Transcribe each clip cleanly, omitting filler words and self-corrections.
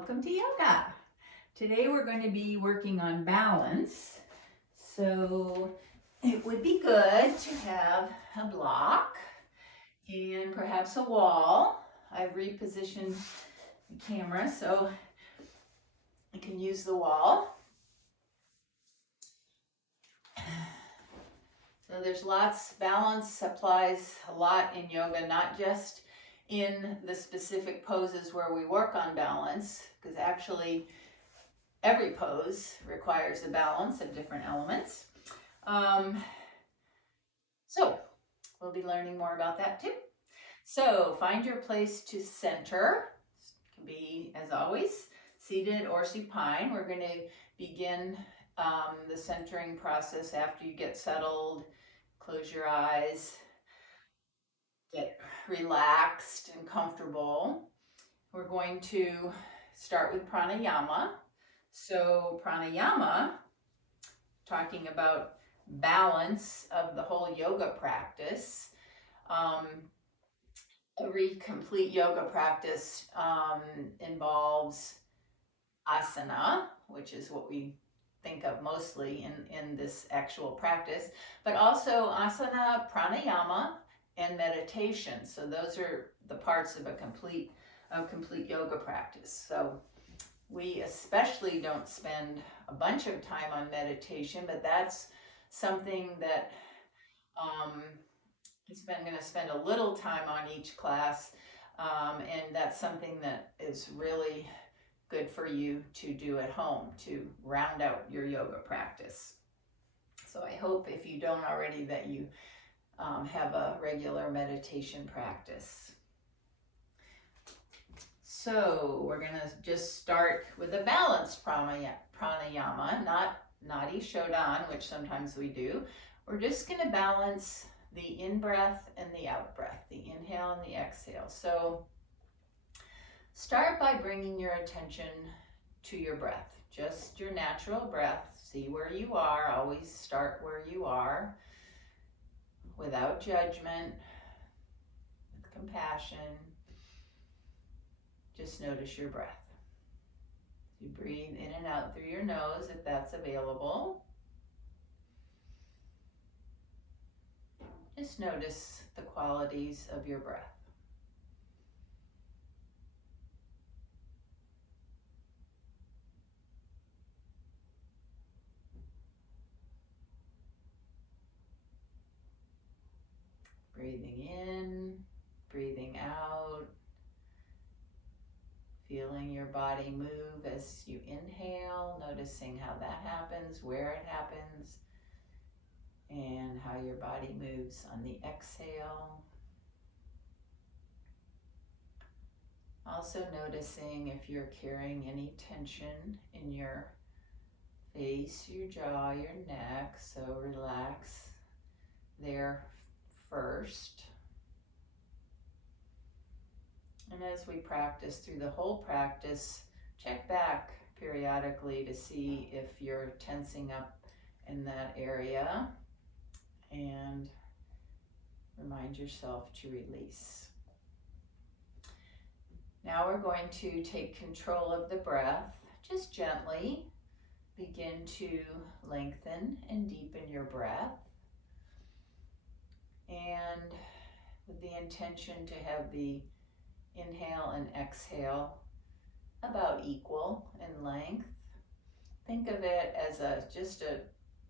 Welcome to yoga. Today we're going to be working on balance. So it would be good to have a block and perhaps a wall. I've repositioned the camera so I can use the wall. So there's balance applies a lot in yoga, not just in the specific poses where we work on balance, because actually every pose requires a balance of different elements. So we'll be learning more about that too. So find your place to center. It can be, as always, seated or supine. We're going to begin the centering process after you get settled. Close your eyes. Get relaxed and comfortable. We're going to start with pranayama. So pranayama, talking about balance of the whole yoga practice. Every complete yoga practice involves asana, which is what we think of mostly in this actual practice, but also asana, pranayama, and meditation. So those are the parts of a complete yoga practice. So we especially don't spend a bunch of time on meditation, but that's something that I'm going to spend a little time on each class, and that's something that is really good for you to do at home to round out your yoga practice. So I hope, if you don't already, that you have a regular meditation practice. So we're going to just start with a balanced pranayama, not nadi shodan, which sometimes we do. We're just going to balance the in-breath and the out-breath, the inhale and the exhale. So start by bringing your attention to your breath, just your natural breath. See where you are. Always start where you are, without judgment, with compassion. Just notice your breath. You breathe in and out through your nose if that's available. Just notice the qualities of your breath. Breathing in, breathing out. Feeling your body move as you inhale, noticing how that happens, where it happens, and how your body moves on the exhale. Also noticing if you're carrying any tension in your face, your jaw, your neck, so relax there first. And as we practice through the whole practice, check back periodically to see if you're tensing up in that area, and remind yourself to release. Now we're going to take control of the breath. Just gently begin to lengthen and deepen your breath, and with the intention to have the inhale and exhale about equal in length. Think of it as just a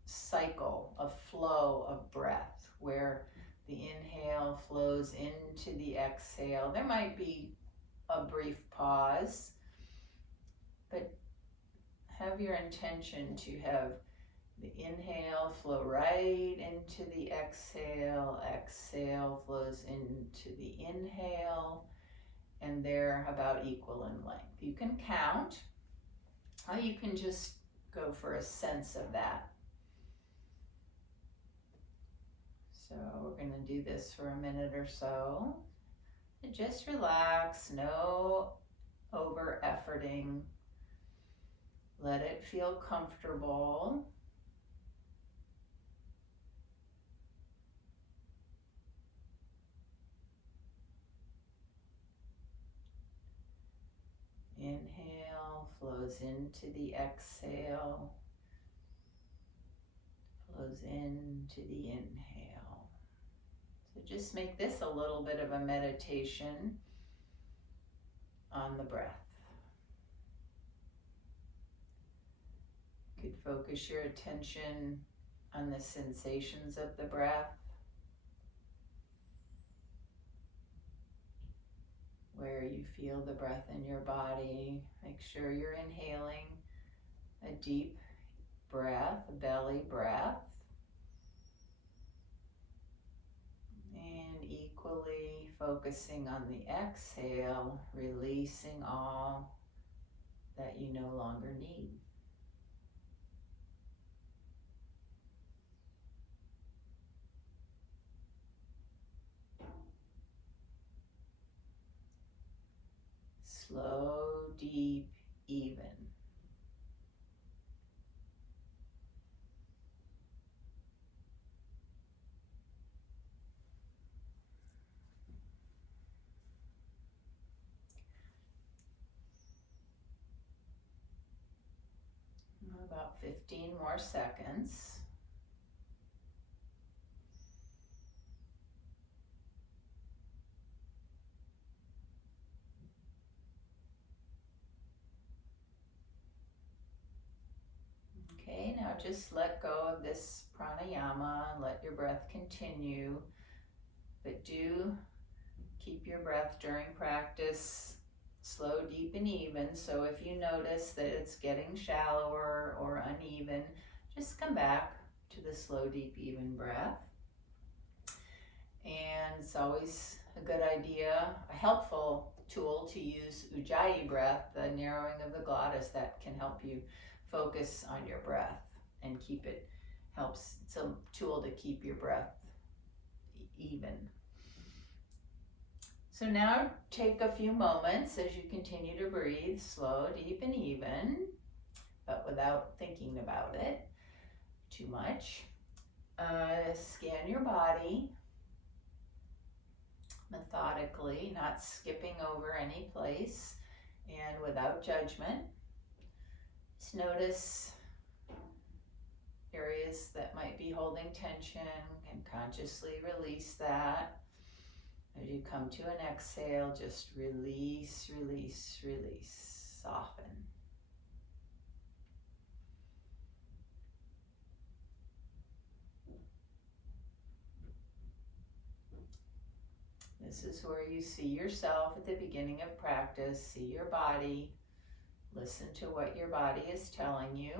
cycle, a flow of breath, where the inhale flows into the exhale. There might be a brief pause, but have your intention to have the inhale flow right into the exhale. Exhale flows into the inhale, and they're about equal in length. You can count, or you can just go for a sense of that. So we're going to do this for a minute or so. Just relax, no over efforting. Let it feel comfortable. Inhale flows into the exhale, flows into the inhale. So just make this a little bit of a meditation on the breath. You could focus your attention on the sensations of the breath, where you feel the breath in your body. Make sure you're inhaling a deep breath, a belly breath, and equally focusing on the exhale, releasing all that you no longer need. Slow, deep, even. About 15 more seconds. Okay, now just let go of this pranayama and let your breath continue. But do keep your breath during practice slow, deep, and even. So if you notice that it's getting shallower or uneven, just come back to the slow, deep, even breath. And it's always a good idea, a helpful tool to use Ujjayi breath, the narrowing of the glottis, that can help you focus on your breath and keep it, it's a tool to keep your breath even. So now take a few moments as you continue to breathe slow, deep, and even, but without thinking about it too much. Scan your body methodically, not skipping over any place, and without judgment. Just notice areas that might be holding tension and consciously release that. As you come to an exhale, just release, release, release, soften. This is where you see yourself at the beginning of practice, see your body, listen to what your body is telling you.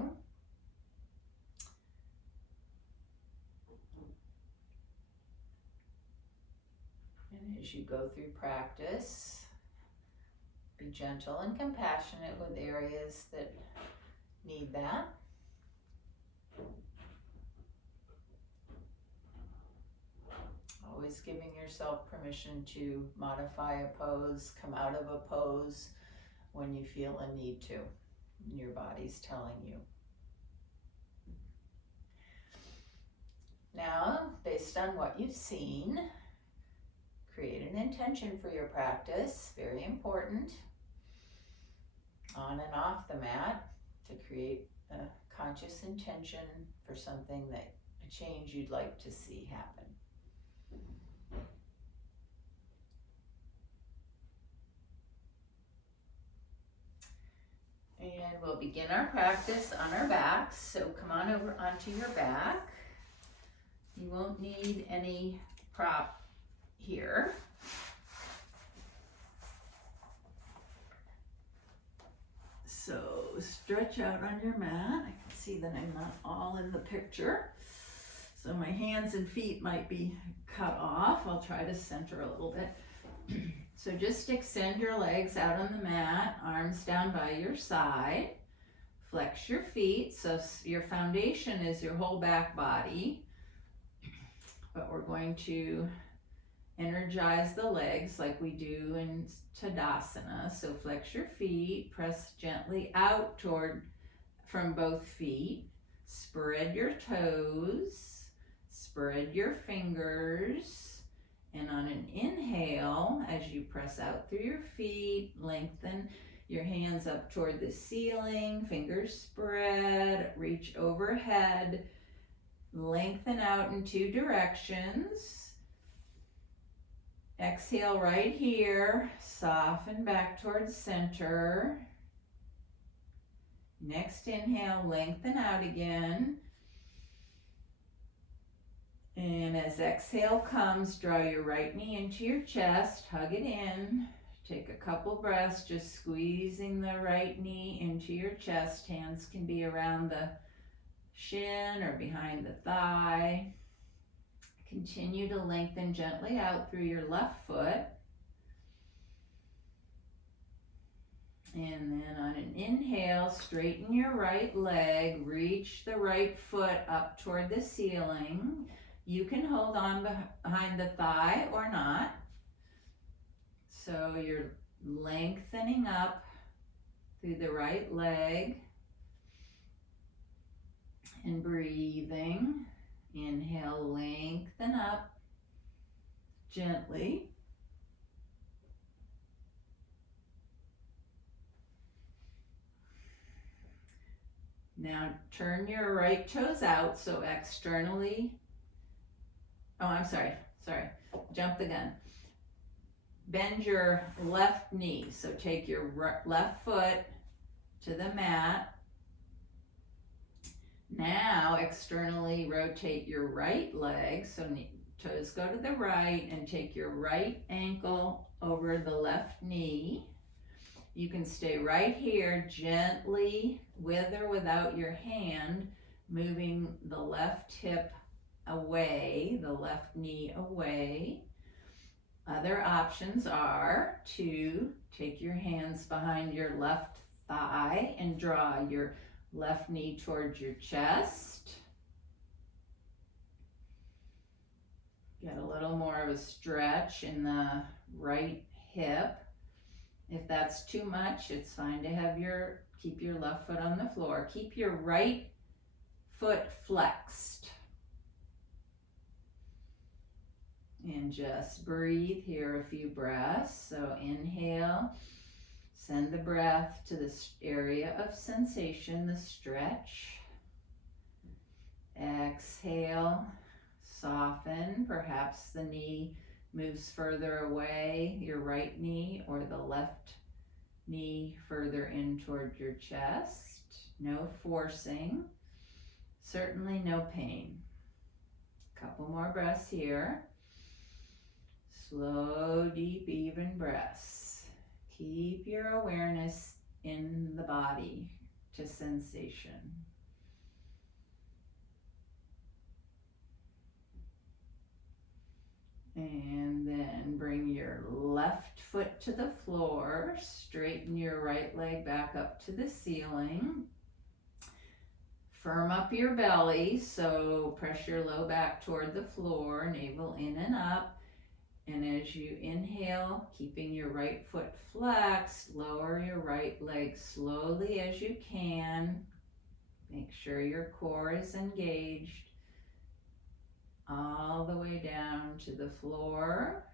And as you go through practice, be gentle and compassionate with areas that need that. Always giving yourself permission to modify a pose, come out of a pose when you feel a need to, and your body's telling you. Now, based on what you've seen, create an intention for your practice, very important, on and off the mat, to create a conscious intention for something that, a change you'd like to see happen. And we'll begin our practice on our backs, so come on over onto your back. You won't need any prop here. So stretch out on your mat. I can see that I'm not all in the picture, so my hands and feet might be cut off. I'll try to center a little bit. So just extend your legs out on the mat, arms down by your side. Flex your feet, so your foundation is your whole back body. But we're going to energize the legs like we do in Tadasana. So flex your feet, press gently out from both feet. Spread your toes, spread your fingers. And on an inhale, as you press out through your feet, lengthen your hands up toward the ceiling, fingers spread, reach overhead, lengthen out in 2 directions. Exhale right here, soften back towards center. Next inhale, lengthen out again. And as exhale comes, draw your right knee into your chest, hug it in. Take a couple breaths, just squeezing the right knee into your chest. Hands can be around the shin or behind the thigh. Continue to lengthen gently out through your left foot. And then on an inhale, straighten your right leg, reach the right foot up toward the ceiling. You can hold on behind the thigh or not. So you're lengthening up through the right leg and breathing. Inhale, lengthen up gently. Now turn your right toes out, so externally, jump the gun. Bend your left knee, so take your left foot to the mat. Now externally rotate your right leg, so toes go to the right, and take your right ankle over the left knee. You can stay right here, gently, with or without your hand, moving the left hip away, the left knee away. Other options are to take your hands behind your left thigh and draw your left knee towards your chest. Get a little more of a stretch in the right hip. If that's too much, it's fine to keep your left foot on the floor. Keep your right foot flexed. And just breathe here a few breaths. So inhale, send the breath to this area of sensation, the stretch. Exhale, soften. Perhaps the knee moves further away, your right knee, or the left knee further in toward your chest. No forcing, certainly no pain. Couple more breaths here. Slow, deep, even breaths. Keep your awareness in the body to sensation. And then bring your left foot to the floor. Straighten your right leg back up to the ceiling. Firm up your belly, so press your low back toward the floor, navel in and up. And as you inhale, keeping your right foot flexed, lower your right leg slowly as you can. Make sure your core is engaged. All the way down to the floor.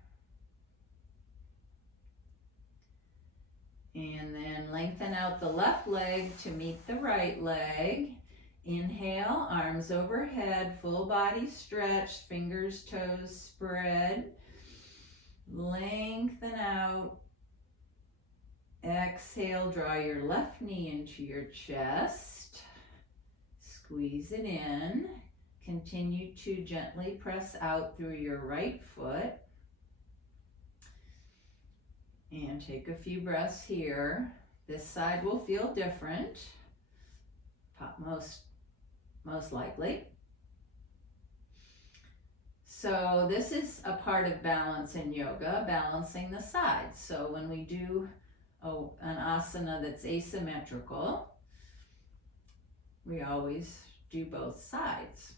And then lengthen out the left leg to meet the right leg. Inhale, arms overhead, full body stretch, fingers, toes spread. Lengthen out. Exhale, draw your left knee into your chest. Squeeze it in. Continue to gently press out through your right foot. And take a few breaths here. This side will feel different, most likely. So this is a part of balance in yoga, balancing the sides. So when we do an asana that's asymmetrical, we always do both sides.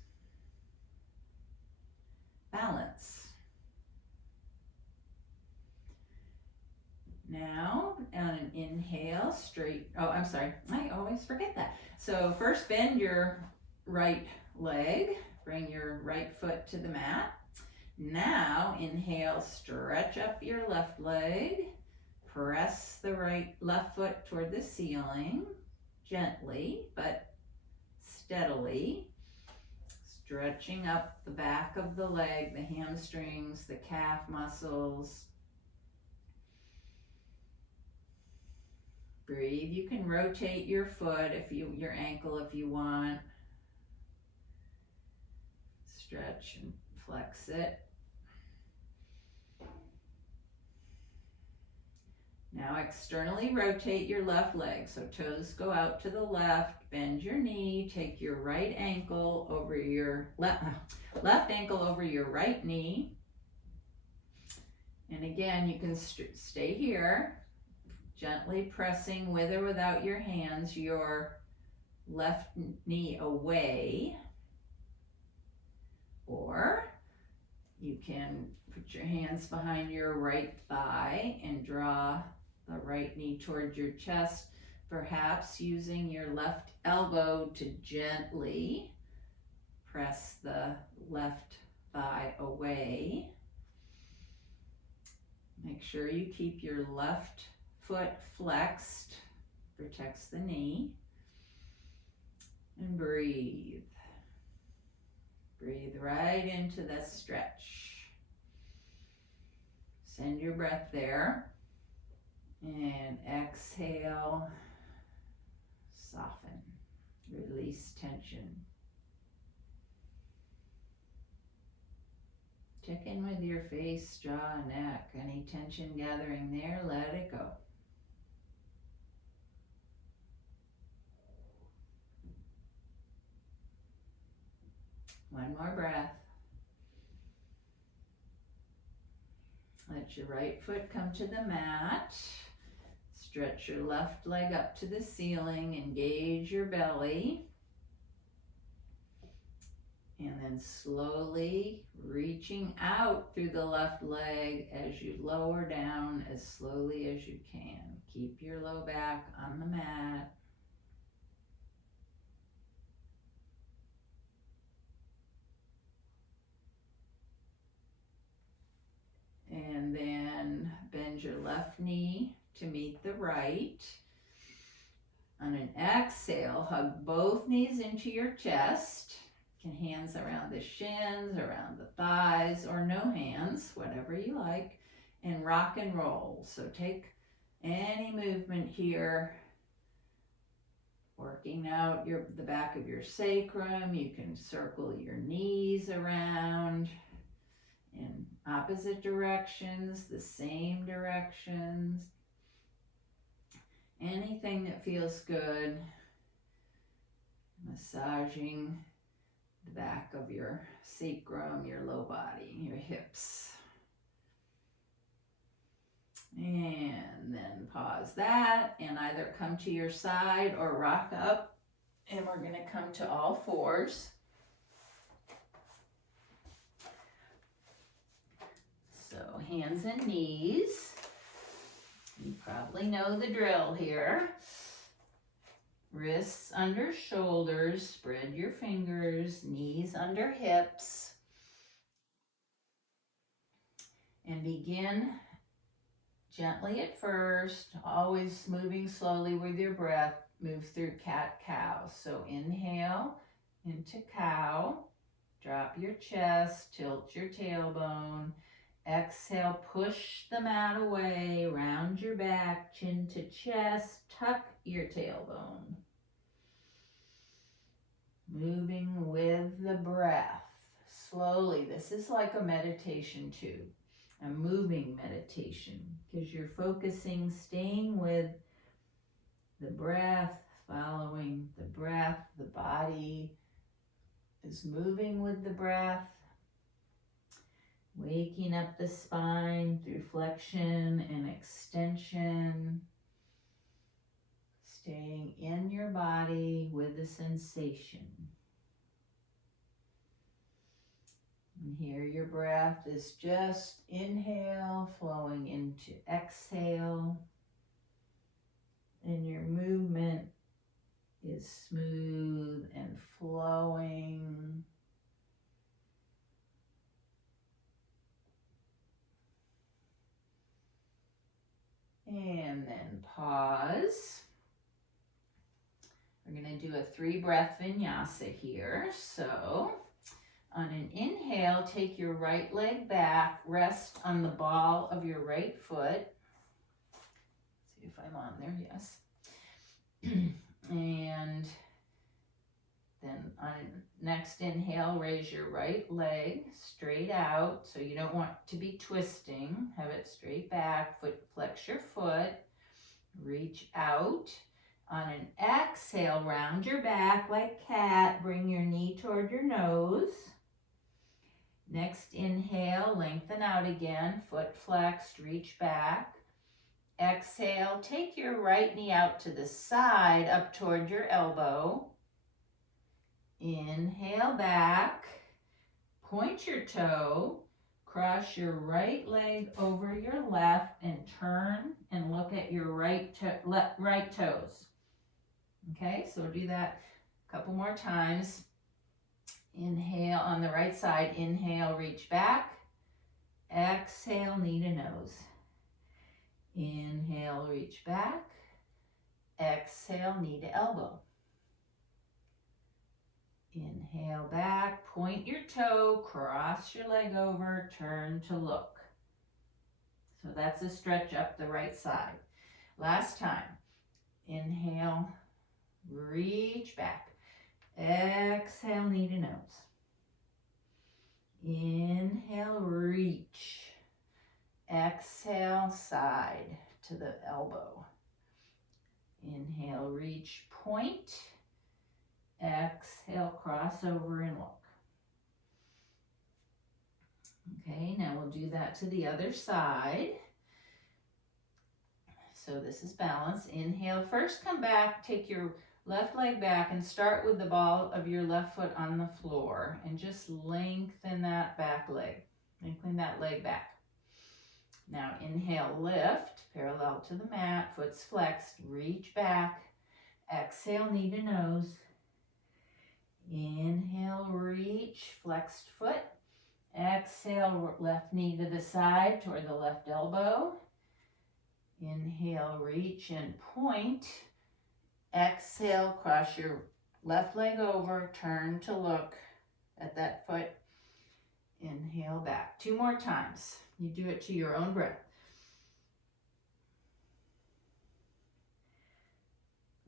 Balance. Now, on an inhale, I always forget that. So first bend your right leg, bring your right foot to the mat. Now, inhale, stretch up your left leg, Press the left foot toward the ceiling, gently but steadily, stretching up the back of the leg, the hamstrings, the calf muscles. Breathe. You can rotate your foot, your ankle if you want. Stretch and flex it. Now externally rotate your left leg. So toes go out to the left, bend your knee, take your right ankle over your left ankle over your right knee. And again, you can stay here, gently pressing with or without your hands your left knee away. Or you can put your hands behind your right thigh and draw the right knee towards your chest, perhaps using your left elbow to gently press the left thigh away. Make sure you keep your left foot flexed, protects the knee, and breathe. Breathe right into this stretch. Send your breath there. And exhale, soften, release tension. Check in with your face, jaw, neck. Any tension gathering there, let it go. One more breath. Let your right foot come to the mat. Stretch your left leg up to the ceiling, engage your belly. And then slowly reaching out through the left leg as you lower down as slowly as you can. Keep your low back on the mat. And then bend your left knee to meet the right. On an exhale, hug both knees into your chest. Hands around the shins, around the thighs, or no hands, whatever you like, and rock and roll. So take any movement here, working out the back of your sacrum. You can circle your knees around in opposite directions, the same directions. Anything that feels good. Massaging the back of your sacrum, your low body, your hips. And then pause that and either come to your side or rock up. And we're going to come to all fours. So hands and knees. You probably know the drill here. Wrists under shoulders, spread your fingers, knees under hips. And begin gently at first, always moving slowly with your breath. Move through cat-cow. So inhale into cow, drop your chest, tilt your tailbone. Exhale, push the mat away, round your back, chin to chest, tuck your tailbone. Moving with the breath. Slowly, this is like a meditation too, a moving meditation, because you're focusing, staying with the breath, following the breath. The body is moving with the breath. Waking up the spine through flexion and extension. Staying in your body with the sensation. And here your breath is just inhale, flowing into exhale. And your movement is smooth and flowing. We're going to do a 3-breath vinyasa here. So on an inhale, take your right leg back, rest on the ball of your right foot. See if I'm on there, yes. And then on next inhale, raise your right leg straight out. So you don't want to be twisting. Have it straight back. Flex your foot. Reach out. On an exhale, round your back like cat. Bring your knee toward your nose. Next inhale, lengthen out again. Foot flexed, reach back. Exhale, take your right knee out to the side, up toward your elbow. Inhale back, point your toe, cross your right leg over your left and turn and look at your right toes. Okay, so do that a couple more times. Inhale on the right side, inhale, reach back. Exhale, knee to nose. Inhale, reach back. Exhale, knee to elbow. Inhale back, point your toe, cross your leg over, turn to look. So that's a stretch up the right side. Last time. Inhale, reach back. Exhale, knee to nose. Inhale, reach. Exhale, side to the elbow. Inhale, reach, point. Exhale, cross over and look. Okay, now we'll do that to the other side. So this is balance. Inhale, first come back, take your left leg back and start with the ball of your left foot on the floor and just lengthen that back leg. Lengthen that leg back. Now inhale, lift, parallel to the mat, foot's flexed, reach back. Exhale, knee to nose. Inhale, reach, flexed foot. Exhale, left knee to the side toward the left elbow. Inhale, reach and point. Exhale, cross your left leg over, turn to look at that foot. Inhale back. 2 more times. You do it to your own breath.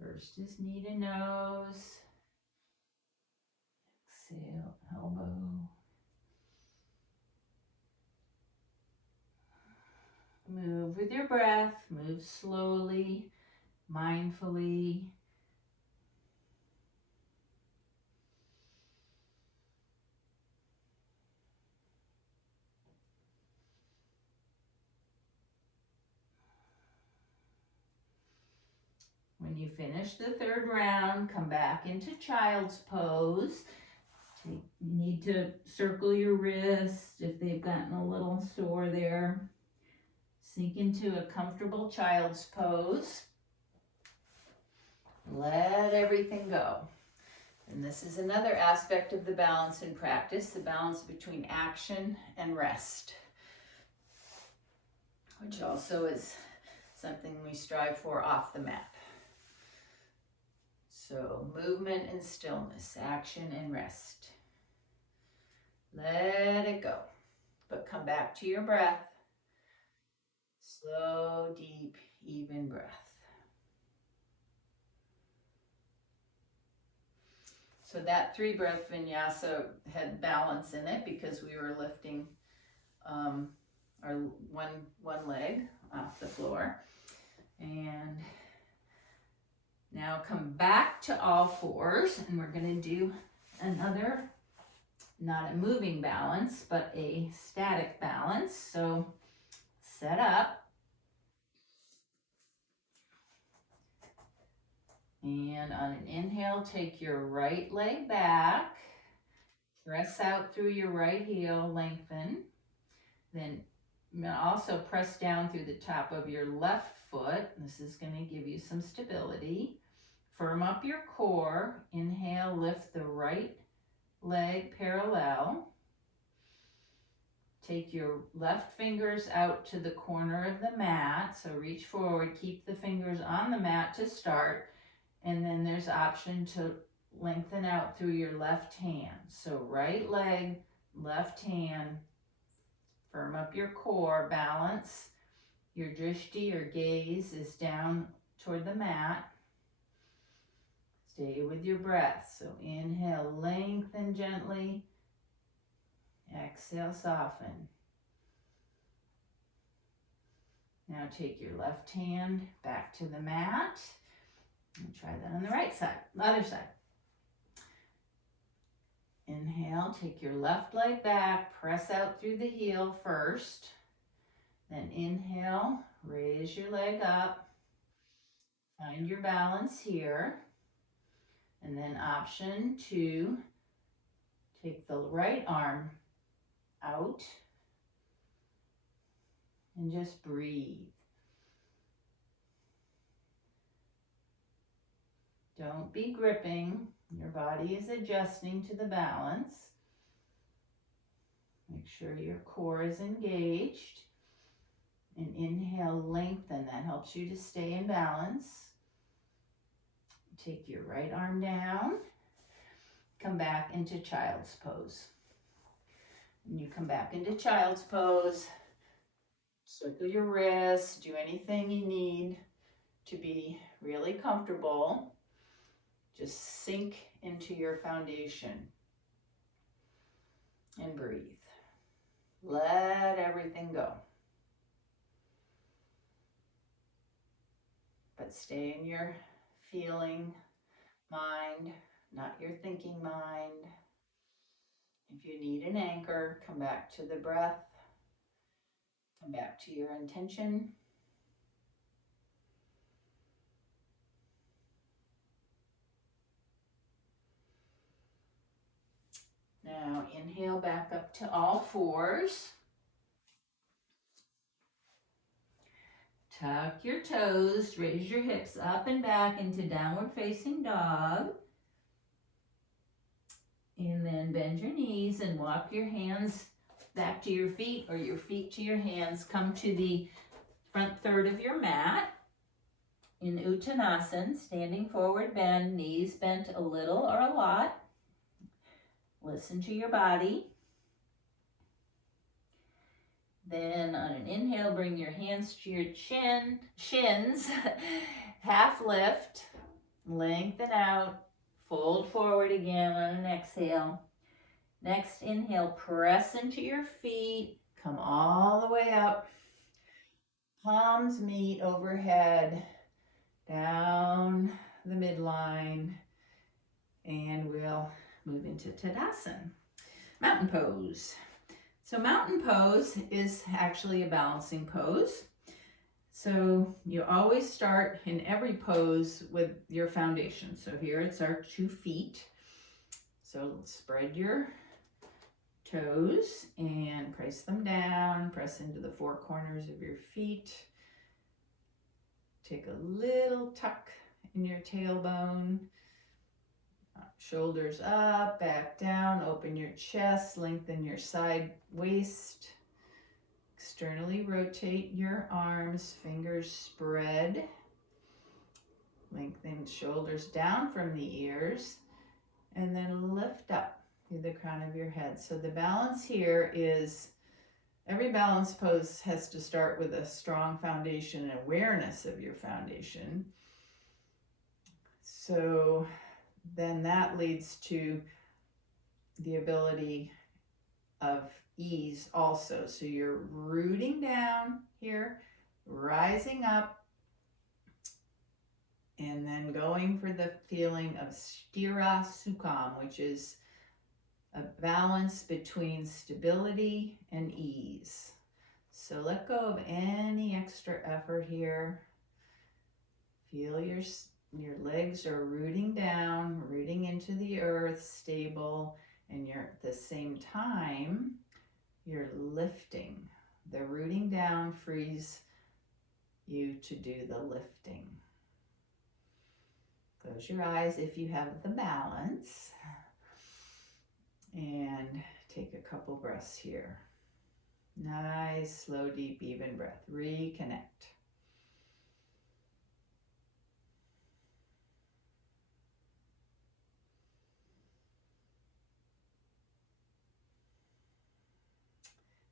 First is knee to nose. Exhale, elbow. Move with your breath. Move slowly, mindfully. When you finish the 3rd round, come back into child's pose. You need to circle your wrists if they've gotten a little sore there. Sink into a comfortable child's pose. Let everything go. And this is another aspect of the balance in practice, the balance between action and rest, which also is something we strive for off the mat. So movement and stillness, action and rest. Let it go, but come back to your breath. Slow, deep, even breath. So that 3-breath vinyasa had balance in it because we were lifting our one leg off the floor. And now come back to all fours, and we're going to do another, not a moving balance, but a static balance. So set up. And on an inhale, take your right leg back. Press out through your right heel, lengthen. Then also press down through the top of your left foot. This is going to give you some stability. Firm up your core. Inhale, lift the right leg parallel. Take your left fingers out to the corner of the mat. So reach forward, keep the fingers on the mat to start. And then there's option to lengthen out through your left hand. So right leg, left hand, firm up your core, balance. Your drishti or gaze is down toward the mat. Stay with your breath. So inhale, lengthen gently. Exhale, soften. Now take your left hand back to the mat. And try that on the right side, the other side. Inhale, take your left leg back, press out through the heel first. Then inhale, raise your leg up. Find your balance here. And then option 2, take the right arm out and just breathe. Don't be gripping. Your body is adjusting to the balance. Make sure your core is engaged. And inhale, lengthen. That helps you to stay in balance. Take your right arm down. Come back into child's pose. When you come back into child's pose, circle your wrists, do anything you need to be really comfortable. Just sink into your foundation and breathe. Let everything go. But stay in your feeling mind, not your thinking mind. If you need an anchor, come back to the breath. Come back to your intention. Now inhale back up to all fours. Tuck your toes, raise your hips up and back into downward facing dog. And then bend your knees and walk your hands back to your feet or your feet to your hands. Come to the front third of your mat in Uttanasana, standing forward bend, knees bent a little or a lot. Listen to your body. Then on an inhale, bring your hands to your shins, half lift, lengthen out, fold forward again on an exhale. Next inhale, press into your feet, come all the way up, palms meet overhead, down the midline, and we'll move into Tadasana, mountain pose. So mountain pose is actually a balancing pose. So you always start in every pose with your foundation. So here it's our 2 feet. So spread your toes and press them down. Press into the 4 corners of your feet. Take a little tuck in your tailbone. Shoulders up, back down, open your chest, lengthen your side waist. Externally rotate your arms, fingers spread. Lengthen shoulders down from the ears, and then lift up through the crown of your head. So the balance here is, every balance pose has to start with a strong foundation and awareness of your foundation. So then that leads to the ability of ease also. So you're rooting down here, rising up, and then going for the feeling of stira sukham, which is a balance between stability and ease. So let go of any extra effort here. Feel your legs are rooting down, rooting into the earth, stable, and you're at the same time, you're lifting. The rooting down frees you to do the lifting. Close your eyes if you have the balance. And take a couple breaths here. Nice, slow, deep, even breath. Reconnect.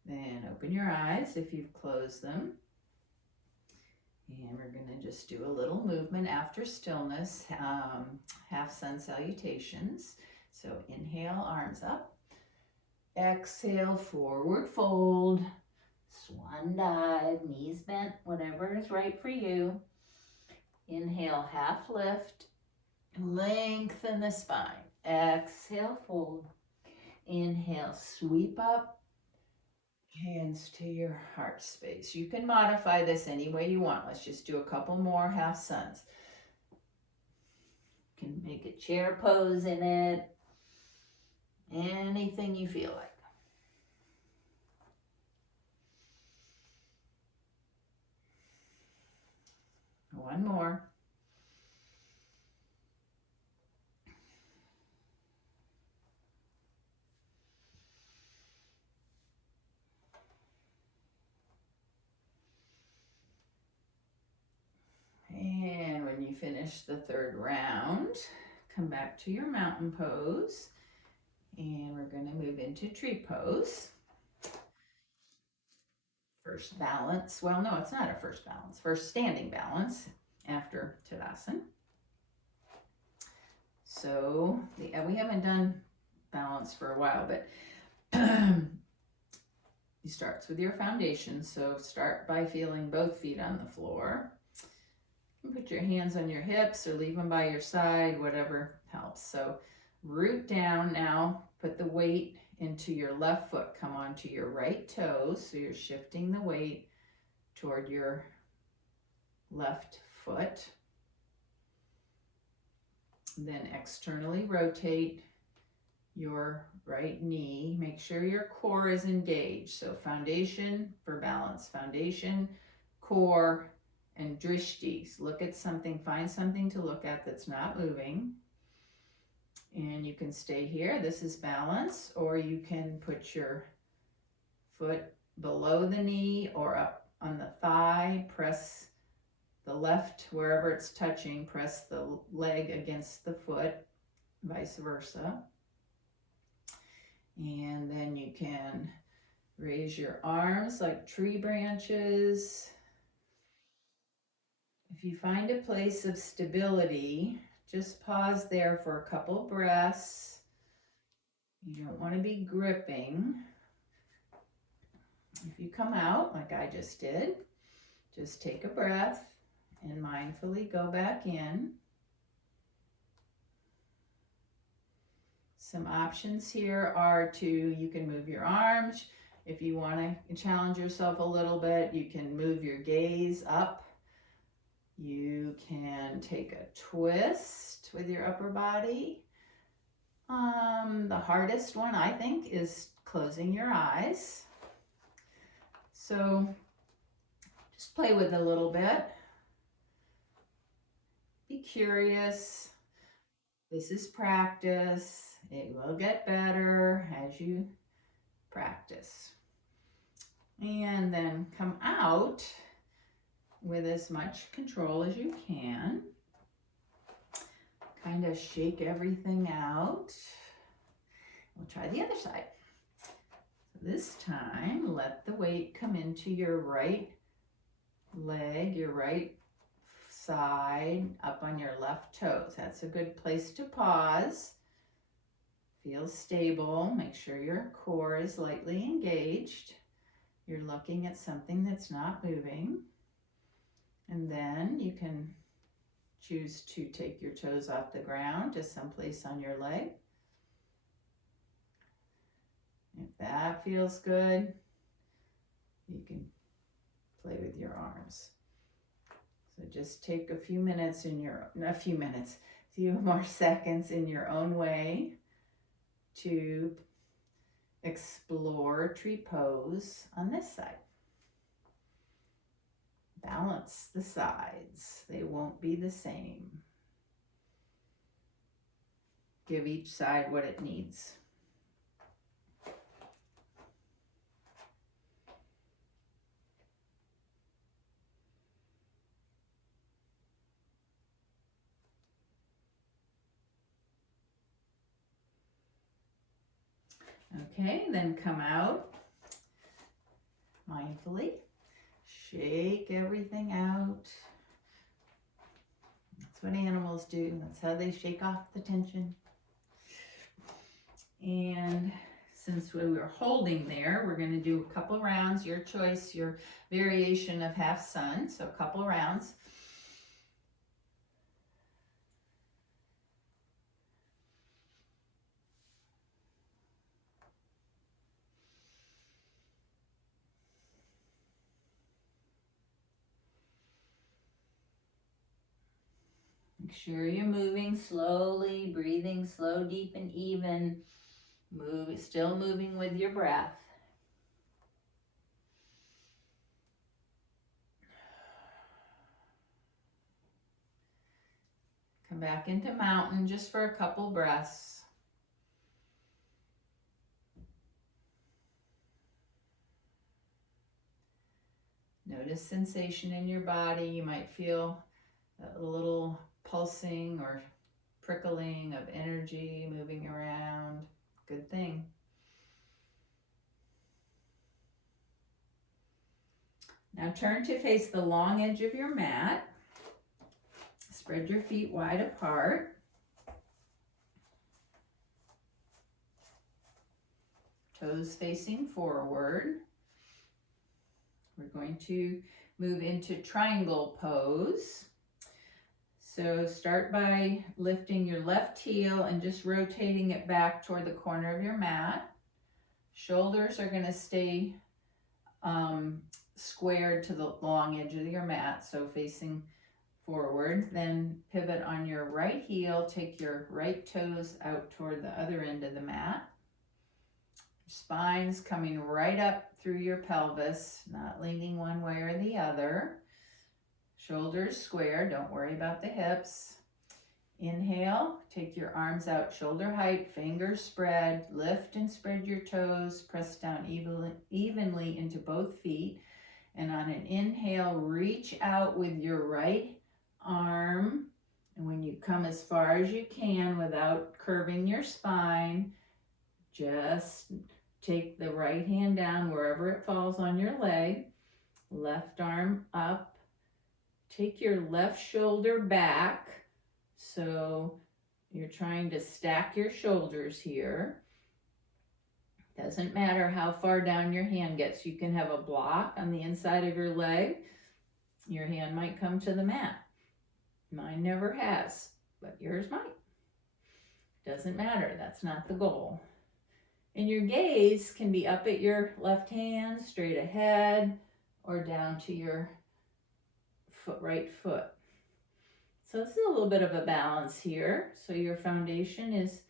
Then open your eyes if you've closed them. And we're going to just do a little movement after stillness, half sun salutations. So inhale, arms up. Exhale, forward fold. Swan dive, knees bent, whatever is right for you. Inhale, half lift. Lengthen the spine. Exhale, fold. Inhale, sweep up. Hands to your heart space. You can modify this any way you want. Let's just do a couple more half suns. You can make a chair pose in it. Anything you feel like. One more. And when you finish the third round, come back to your mountain pose. And we're going to move into tree pose. First balance. Well, no, it's not a first balance. First standing balance after Tadasana. So we haven't done balance for a while, but it starts with your foundation. So start by feeling both feet on the floor. You can put your hands on your hips or leave them by your side, whatever helps. So root down now, put the weight into your left foot, come onto your right toes. So you're shifting the weight toward your left foot. Then externally rotate your right knee. Make sure your core is engaged. So foundation for balance, foundation, core, and drishtis. Look at something, find something to look at that's not moving. And you can stay here. This is balance, or you can put your foot below the knee or up on the thigh. Press the left wherever it's touching. Press the leg against the foot, vice versa. And then you can raise your arms like tree branches. If you find a place of stability, just pause there for a couple breaths. You don't want to be gripping. If you come out, like I just did, just take a breath and mindfully go back in. Some options here are you can move your arms. If you want to challenge yourself a little bit, you can move your gaze up. You can take a twist with your upper body. The hardest one, I think, is closing your eyes. So just play with it a little bit. Be curious. This is practice. It will get better as you practice. And then come out with as much control as you can. Kind of shake everything out. We'll try the other side. So this time, let the weight come into your right leg, your right side, up on your left toes. That's a good place to pause. Feel stable. Make sure your core is lightly engaged. You're looking at something that's not moving. And then you can choose to take your toes off the ground to someplace on your leg. If that feels good, you can play with your arms. So just take a few more seconds in your own way to explore tree pose on this side. Balance the sides. They won't be the same. Give each side what it needs. Okay, then come out mindfully. Shake everything out. That's what animals do. That's how they shake off the tension. And since we were holding there, we're going to do a couple rounds. Your choice, your variation of half sun. So a couple rounds. Make sure you're moving slowly, breathing slow, deep, and even. Still moving with your breath. Come back into mountain just for a couple breaths. Notice sensation in your body. You might feel a little pulsing or prickling of energy moving around. Good thing. Now turn to face the long edge of your mat. Spread your feet wide apart. Toes facing forward. We're going to move into triangle pose. So start by lifting your left heel and just rotating it back toward the corner of your mat. Shoulders are going to stay squared to the long edge of your mat, so facing forward. Then pivot on your right heel, take your right toes out toward the other end of the mat. Spine's coming right up through your pelvis, not leaning one way or the other. Shoulders square, don't worry about the hips. Inhale, take your arms out shoulder height, fingers spread, lift and spread your toes, press down evenly into both feet. And on an inhale, reach out with your right arm. And when you come as far as you can without curving your spine, just take the right hand down wherever it falls on your leg. Left arm up. Take your left shoulder back. So you're trying to stack your shoulders here. Doesn't matter how far down your hand gets. You can have a block on the inside of your leg. Your hand might come to the mat. Mine never has, but yours might. Doesn't matter. That's not the goal. And your gaze can be up at your left hand, straight ahead, or down to your right foot. So this is a little bit of a balance here. So your foundation is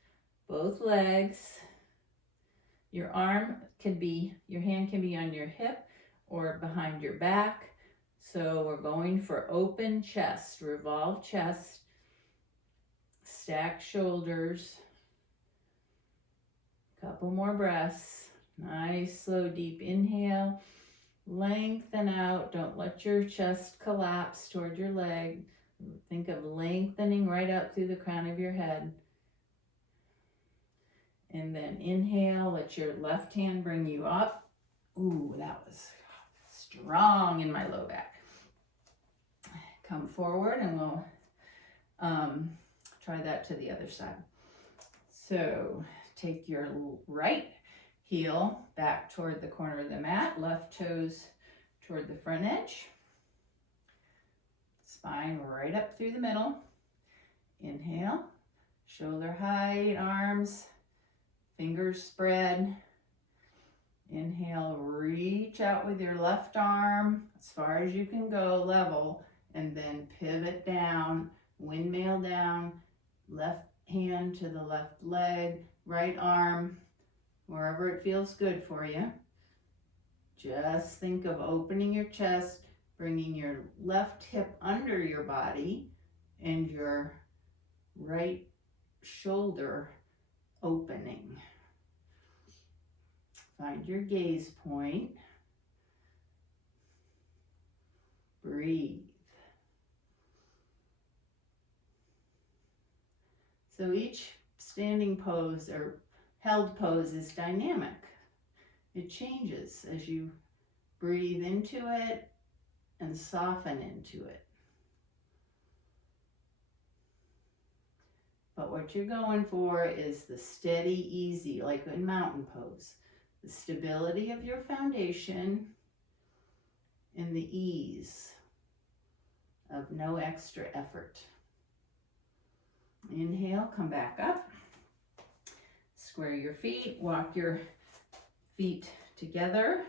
both legs. Your hand can be on your hip or behind your back. So we're going for open chest, revolve chest, stack shoulders. Couple more breaths. Nice, slow, deep inhale. Lengthen out. Don't let your chest collapse toward your leg. Think of lengthening right out through the crown of your head. And then inhale, let your left hand bring you up. Ooh, that was strong in my low back. Come forward and we'll try that to the other side. So take your right heel back toward the corner of the mat, left toes toward the front edge. Spine right up through the middle. Inhale, shoulder height, arms, fingers spread. Inhale, reach out with your left arm as far as you can go, level, and then pivot down, windmill down, left hand to the left leg, right arm, wherever it feels good for you. Just think of opening your chest, bringing your left hip under your body and your right shoulder opening. Find your gaze point. Breathe. So each standing pose or held pose is dynamic. It changes as you Breathe into it and soften into it. But what you're going for is the steady, easy, like in mountain pose. The stability of your foundation and the ease of no extra effort. Inhale, come back up. Square your feet, walk your feet together.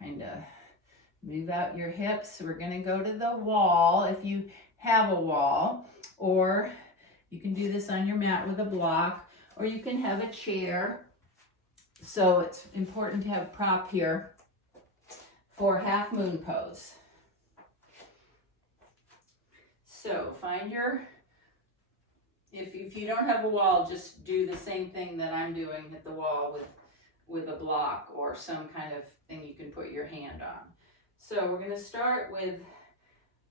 Kind of move out your hips. We're going to go to the wall if you have a wall, or you can do this on your mat with a block, or you can have a chair. So it's important to have prop here for half moon pose. So find your, if you don't have a wall, just do the same thing that I'm doing at the wall with a block or some kind of thing you can put your hand on. So we're going to start with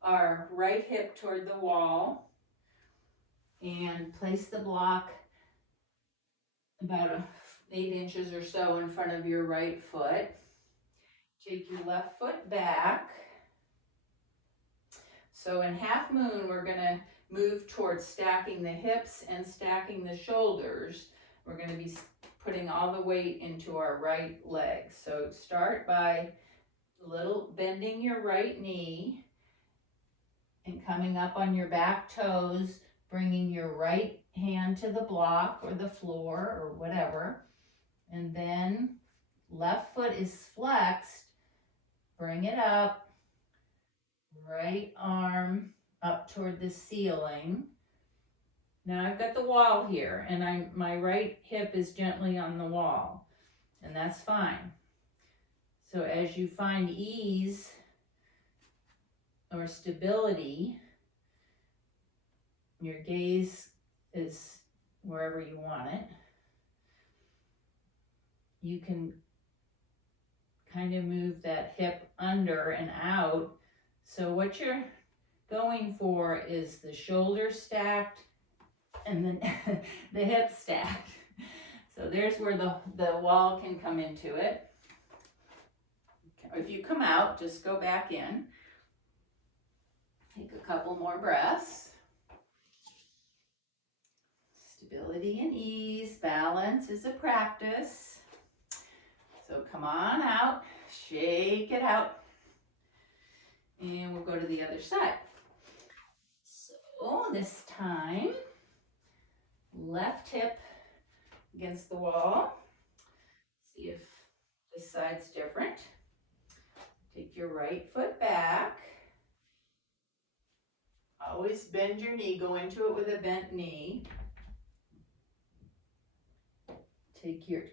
our right hip toward the wall and place the block about 8 inches or so in front of your right foot. Take your left foot back. So in half moon, we're going to move towards stacking the hips and stacking the shoulders. We're going to be putting all the weight into our right leg. So start by bending your right knee and coming up on your back toes, bringing your right hand to the block or the floor or whatever. And then left foot is flexed. Bring it up. Right arm up toward the ceiling. Now I've got the wall here, and my right hip is gently on the wall, and that's fine. So as you find ease or stability, your gaze is wherever you want it. You can kind of move that hip under and out. So what you're going for is the shoulder stacked and then the hip stacked. So there's where the wall can come into it. If you come out, just go back in. Take a couple more breaths. Stability and ease, balance is a practice. So come on out, shake it out. And we'll go to the other side. So this time, left hip against the wall. See if this side's different. Take your right foot back. Always bend your knee, go into it with a bent knee.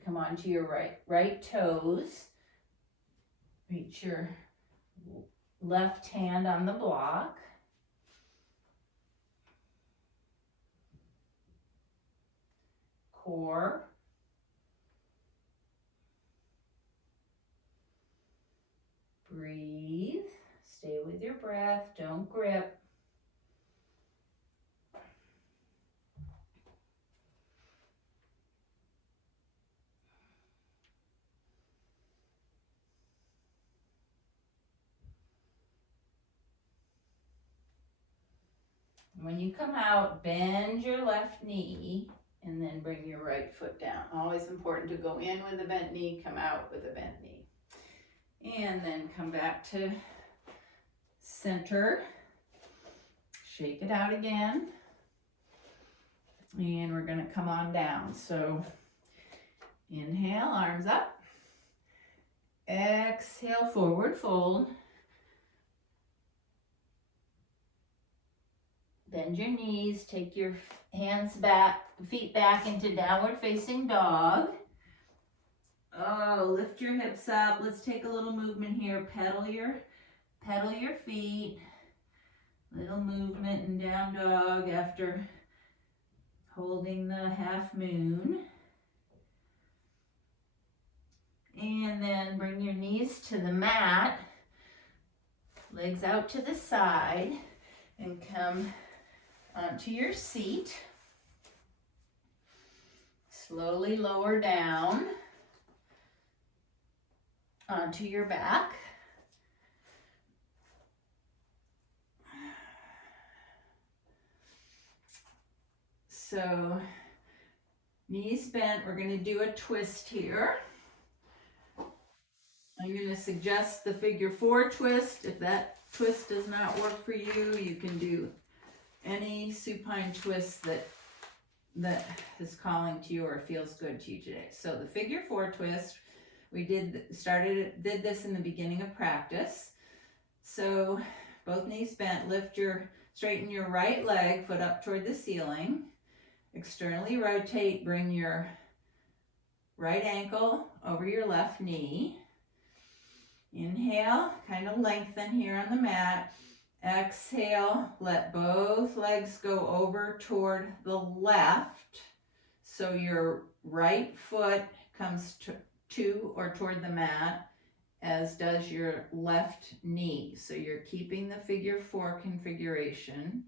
Come onto your right toes. Reach your left hand on the block. Core. Breathe. Stay with your breath. Don't grip. When you come out, bend your left knee and then bring your right foot down. Always important to go in with a bent knee, come out with a bent knee. And then come back to center. Shake it out again. And we're going to come on down. So inhale, arms up. Exhale, forward fold. Bend your knees, take your feet back into downward facing dog. Oh, lift your hips up. Let's take a little movement here. Pedal your feet. Little movement in down dog after holding the half moon. And then bring your knees to the mat. Legs out to the side and come onto your seat. Slowly lower down onto your back. So knees bent, we're going to do a twist here. I'm going to suggest the figure 4 twist. If that twist does not work for you, you can do any supine twist that is calling to you or feels good to you today. So the figure 4 twist, we did this in the beginning of practice. So both knees bent, straighten your right leg, foot up toward the ceiling. Externally rotate, bring your right ankle over your left knee. Inhale, kind of lengthen here on the mat. Exhale, let both legs go over toward the left. So your right foot comes to or toward the mat, as does your left knee. So you're keeping the figure 4 configuration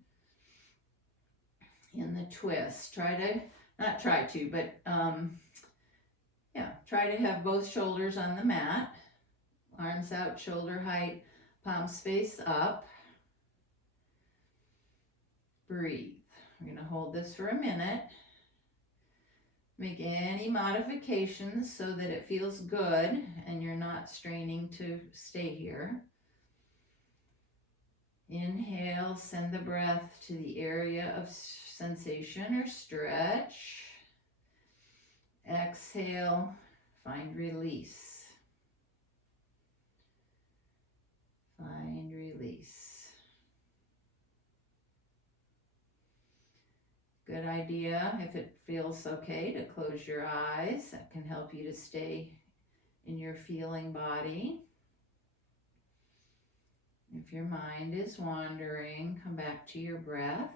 in the twist. Try to have both shoulders on the mat. Arms out, shoulder height, palms face up. Breathe. We're going to hold this for a minute. Make any modifications so that it feels good and you're not straining to stay here. Inhale, send the breath to the area of sensation or stretch. Exhale, find release. Find release. Good idea, if it feels okay, to close your eyes. That can help you to stay in your feeling body. If your mind is wandering, come back to your breath.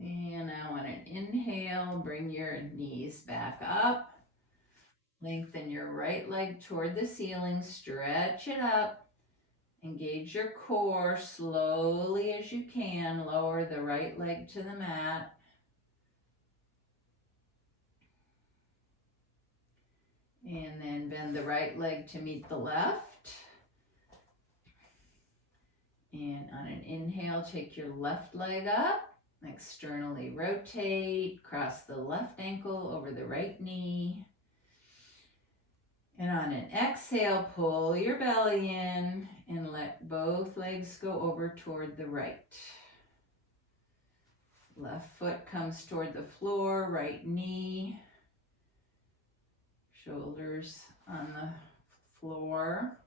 And now on an inhale, bring your knees back up. Lengthen your right leg toward the ceiling, stretch it up. Engage your core slowly as you can. Lower the right leg to the mat. And then bend the right leg to meet the left. And on an inhale, take your left leg up. Externally rotate, cross the left ankle over the right knee. And on an exhale, pull your belly in and let both legs go over toward the right. Left foot comes toward the floor, right knee. Shoulders on the floor.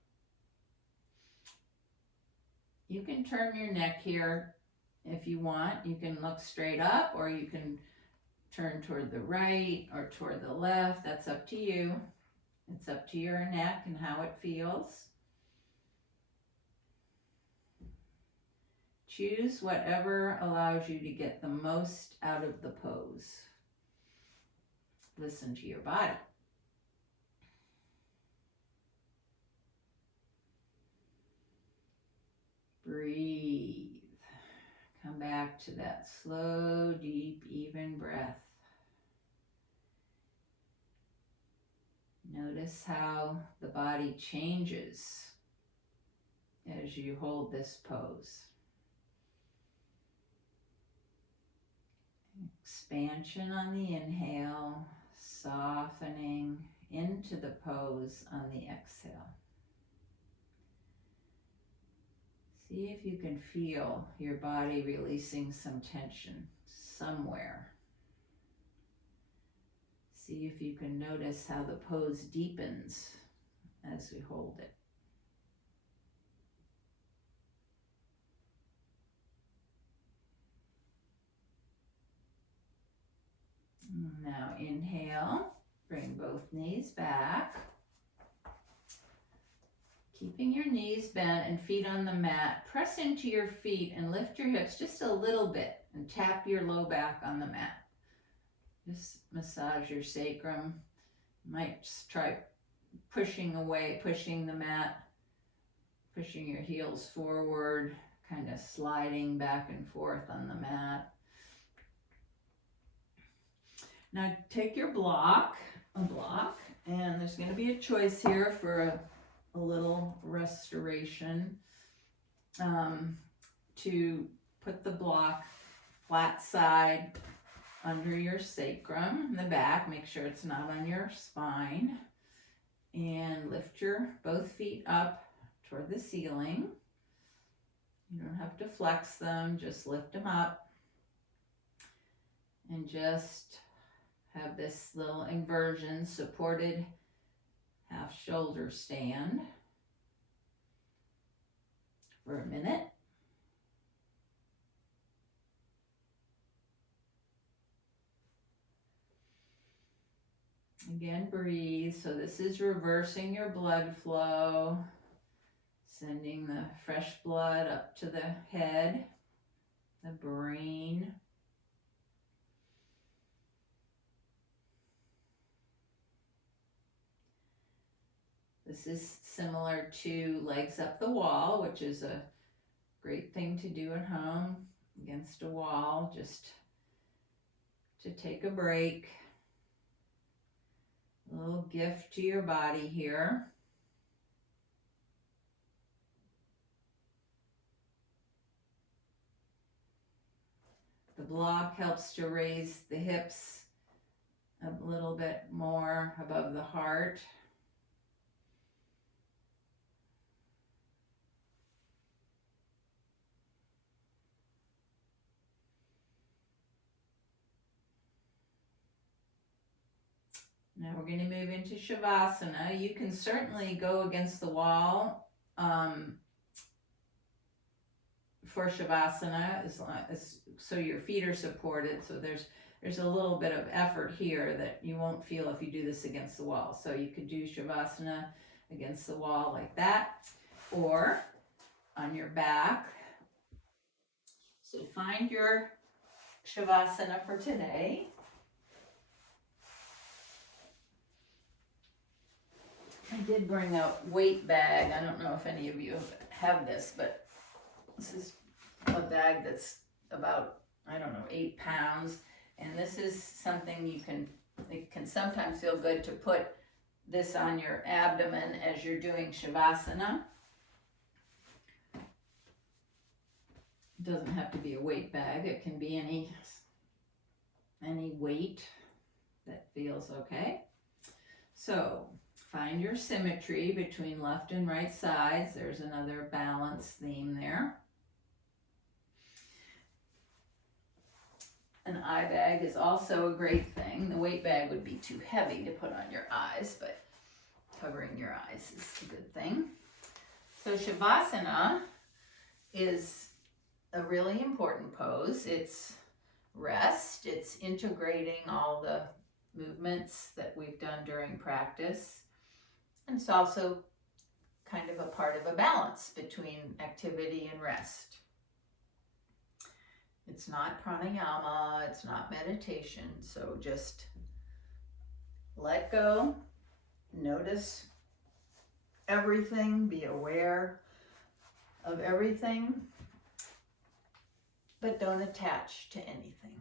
You can turn your neck here if you want. You can look straight up or you can turn toward the right or toward the left. That's up to you. It's up to your neck and how it feels. Choose whatever allows you to get the most out of the pose. Listen to your body. Breathe. Come back to that slow, deep, even breath. Notice how the body changes as you hold this pose. Expansion on the inhale, softening into the pose on the exhale. See if you can feel your body releasing some tension somewhere. See if you can notice how the pose deepens as we hold it. Now inhale, bring both knees back. Keeping your knees bent and feet on the mat, press into your feet and lift your hips just a little bit and tap your low back on the mat. Just massage your sacrum. You might just try pushing away, pushing the mat, pushing your heels forward, kind of sliding back and forth on the mat. Now take your block a block, and there's going to be a choice here for a little restoration, to put the block flat side under your sacrum in the back. Make sure it's not on your spine, and lift your both feet up toward the ceiling. You don't have to flex them, just lift them up, and just have this little inversion supported half shoulder stand for a minute. Again, breathe. So this is reversing your blood flow, sending the fresh blood up to the head, the brain. This is similar to legs up the wall, which is a great thing to do at home against a wall, just to take a break. A little gift to your body here. The block helps to raise the hips a little bit more above the heart. Now we're going to move into Savasana. You can certainly go against the wall for Savasana, so your feet are supported. So there's a little bit of effort here that you won't feel if you do this against the wall. So you could do Savasana against the wall like that, or on your back. So find your Savasana for today. I did bring a weight bag. I don't know if any of you have this, but this is a bag that's about, 8 pounds. And this is something it can sometimes feel good to put this on your abdomen as you're doing Savasana. It doesn't have to be a weight bag. It can be any weight that feels okay. So find your symmetry between left and right sides. There's another balance theme there. An eye bag is also a great thing. The weight bag would be too heavy to put on your eyes, but covering your eyes is a good thing. So Savasana is a really important pose. It's rest. It's integrating all the movements that we've done during practice. And it's also kind of a part of a balance between activity and rest. It's not pranayama, it's not meditation, so just let go, notice everything, be aware of everything, but don't attach to anything.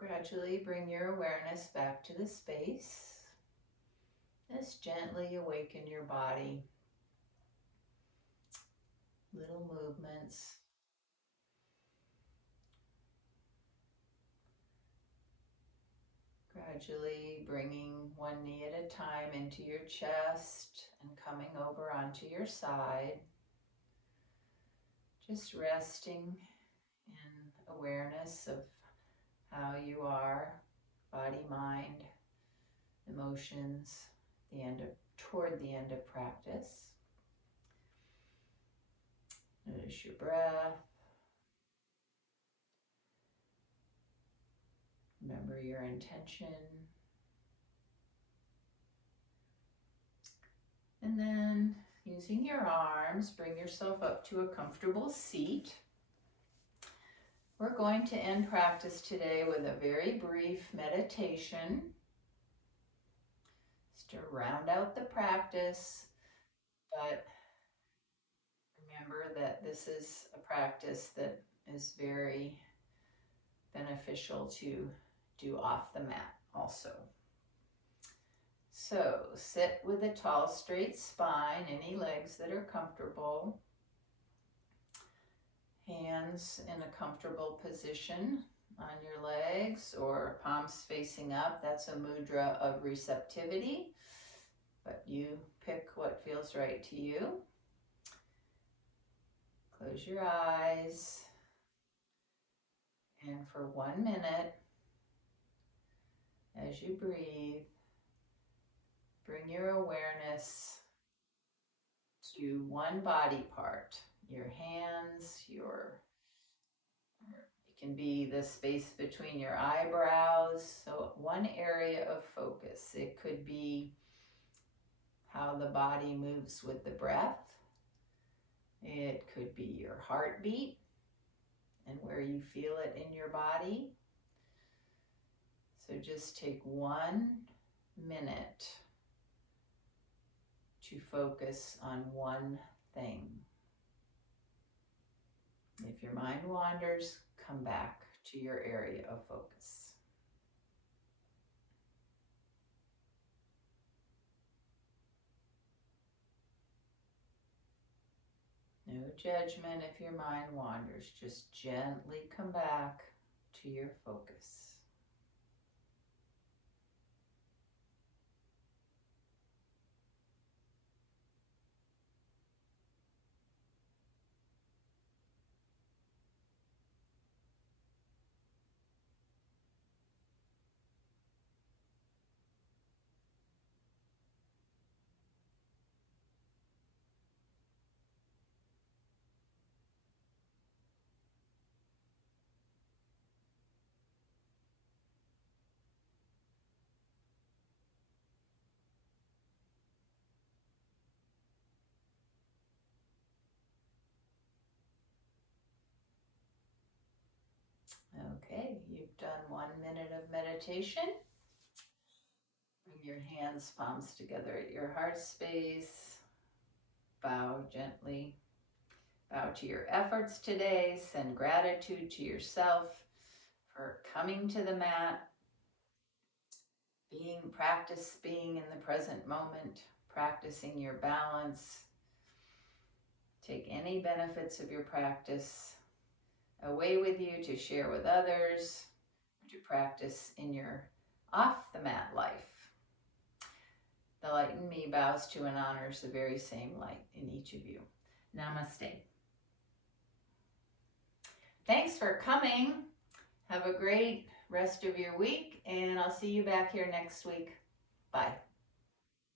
Gradually bring your awareness back to the space. Just gently awaken your body. Little movements. Gradually bringing one knee at a time into your chest and coming over onto your side. Just resting in awareness of how you are, body, mind, emotions, toward the end of practice. Notice your breath. Remember your intention. And then, using your arms, bring yourself up to a comfortable seat. We're going to end practice today with a very brief meditation, just to round out the practice. But remember that this is a practice that is very beneficial to do off the mat also. So sit with a tall, straight spine, any legs that are comfortable. Hands in a comfortable position on your legs or palms facing up. That's a mudra of receptivity, but you pick what feels right to you. Close your eyes, and for 1 minute, as you breathe, bring your awareness to one body part. Your hands, it can be the space between your eyebrows, so one area of focus. It could be how the body moves with the breath. It could be your heartbeat and where you feel it in your body. So just take 1 minute to focus on one thing. If your mind wanders, come back to your area of focus. No judgment if your mind wanders. Just gently come back to your focus. Okay, you've done 1 minute of meditation. Bring your hands, palms together at your heart space. Bow gently. Bow to your efforts today. Send gratitude to yourself for coming to the mat. Practice being in the present moment. Practicing your balance. Take any benefits of your practice away with you to share with others, to practice in your off-the-mat life. The light in me bows to and honors the very same light in each of you. Namaste. Thanks for coming. Have a great rest of your week, and I'll see you back here next week. Bye.